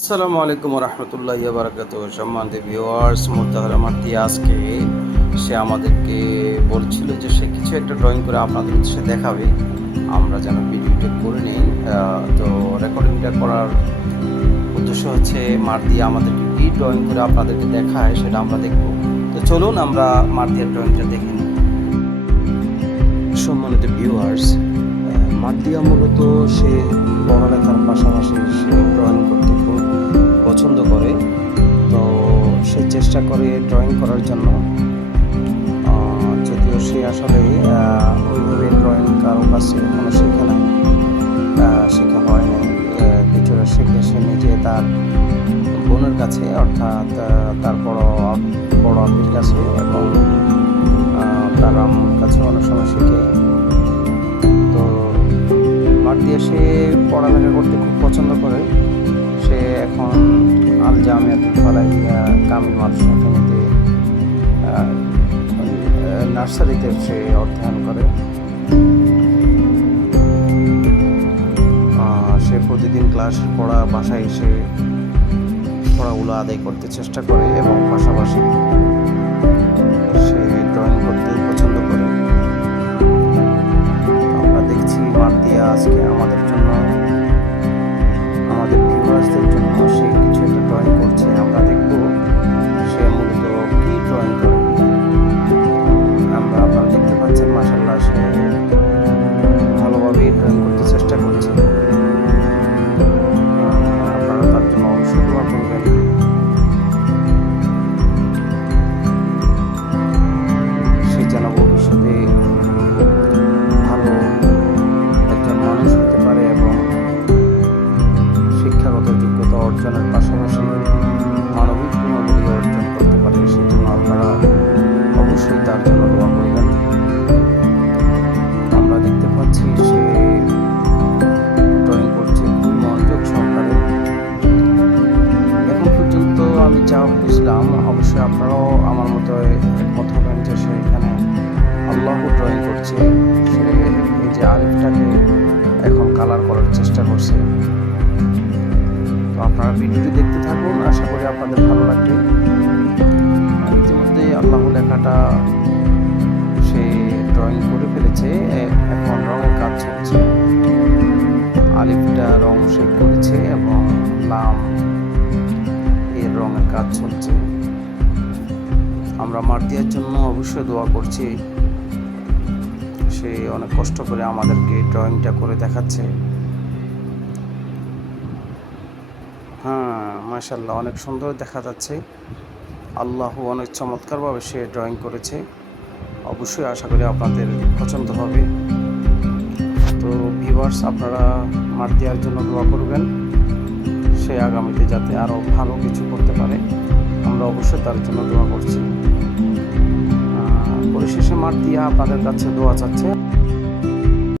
আসসালামু আলাইকুম রহমতুল্লাহ বারাকাত। সম্মানিত ভিউয়ার্স, মোতাহারা মার্তি আজকে সে আমাদেরকে বলছিল যে সে কিছু একটা ড্রয়িং করে আপনাদের উদ্দেশ্যে দেখাবে, আমরা যেন ভিডিওটা করে নিই। তো রেকর্ডিংটা করার উদ্দেশ্য হচ্ছে মার্তিয়া আমাদেরকে কী ড্রয়িং করে আপনাদেরকে দেখায় সেটা আমরা দেখব। তো চলুন আমরা মার্তিয়ার ড্রয়িংটা দেখে নিই। সম্মানিত ভিউয়ার্স, মার্তিয়া মূলত সে পড়ালেখার পাশাপাশি সে ড্রয়িং করতে খুব পছন্দ করে। তো সে চেষ্টা করে ড্রয়িং করার জন্য, যদিও সে আসলে ওইভাবে ড্রয়িং কারো কাছে কোনো শেখা নাই, শেখা হয় নাই। কিছুটা শেখে সে নিজে তার বোনের কাছে, অর্থাৎ তার বড় আপির কাছে এবং তার আম্মুর কাছে অনেক সময় শেখে। তো মার্তিয়া সে পড়ালেখা করতে খুব পছন্দ করে। সে এখন আল জামিয়াতুল ফালাহিয়া কামিল মাদ্রাসা ফেনীতে নার্সারিতে সে অধ্যয়ন করে। সে প্রতিদিন ক্লাস পড়া বাসায় এসে পড়াগুলো আদায় করতে চেষ্টা করে এবং পাশাপাশি সে ড্রয়িং করতে পছন্দ করে। আমরা দেখছি মার্তিয়া আজকে আমাদের জন্য, আমাদের ভিউয়ার্সদের জন্য সে কিছু একটা ড্রয়িং করছে। আমরা দেখব সে মূলত কি ড্রয়িং করে। আপনারা দেখতে পাচ্ছেন মাশাআল্লাহ সে ভালোভাবেই ড্রয়িং করতে চেষ্টা করছে। আপনারা তার জন্য অবশ্যই দোয়া করবেন। সে যেন ভবিষ্যতে ভালো একজন মানুষ হতে পারে এবং শিক্ষাগত যোগ্যতা অর্জনের পাশাপাশি মানবিক গুণাবলী অর্জন করতে পারে। সেজন্য আপনারা অবশ্যই তার জন্য দোয়া করবেন। আমরা দেখতে পাচ্ছি সে ড্রয়িং করছে খুব মনোযোগ সহকারে। এখন পর্যন্ত আমি যা বুঝলাম, অবশ্যই আপনারাও আমার মতো একমত হবেন যে সে এখানে আল্লাহ ড্রয়িং করছে। সে এই যে আলিফটাকে এখন কালার করার চেষ্টা করছে। তো আপনারা ভিডিওটি দেখতে থাকুন, আশা করি আপনাদের ভালো লাগবে। ইতিমধ্যে আল্লাহ লেখাটা সে ড্রয়িং করে ফেলেছে, এখন রঙের কাজ চলছে। আলিফটা রং সে করেছে এবং লাম এর রঙের কাজ চলছে। আমরা মার্তিয়ার জন্য অবশ্যই দোয়া করছি। সে অনেক কষ্ট করে আমাদেরকে ড্রয়িংটা করে দেখাচ্ছে। মাশাআল্লাহ অনেক সুন্দর দেখা যাচ্ছে। আল্লাহ অনেক চমৎকারভাবে সে ড্রয়িং করেছে। অবশ্যই আশা করি আপনাদের পছন্দ হবে। তো ভিউয়ার্স, আপনারা মার্তিয়ার জন্য দোয়া করবেন, সে আগামীতে যাতে আরও ভালো কিছু করতে পারে। আমরা অবশ্যই তার জন্য দোয়া করছি। পরিশেষে মার্তিয়া আপনাদের কাছে দোয়া চাচ্ছে।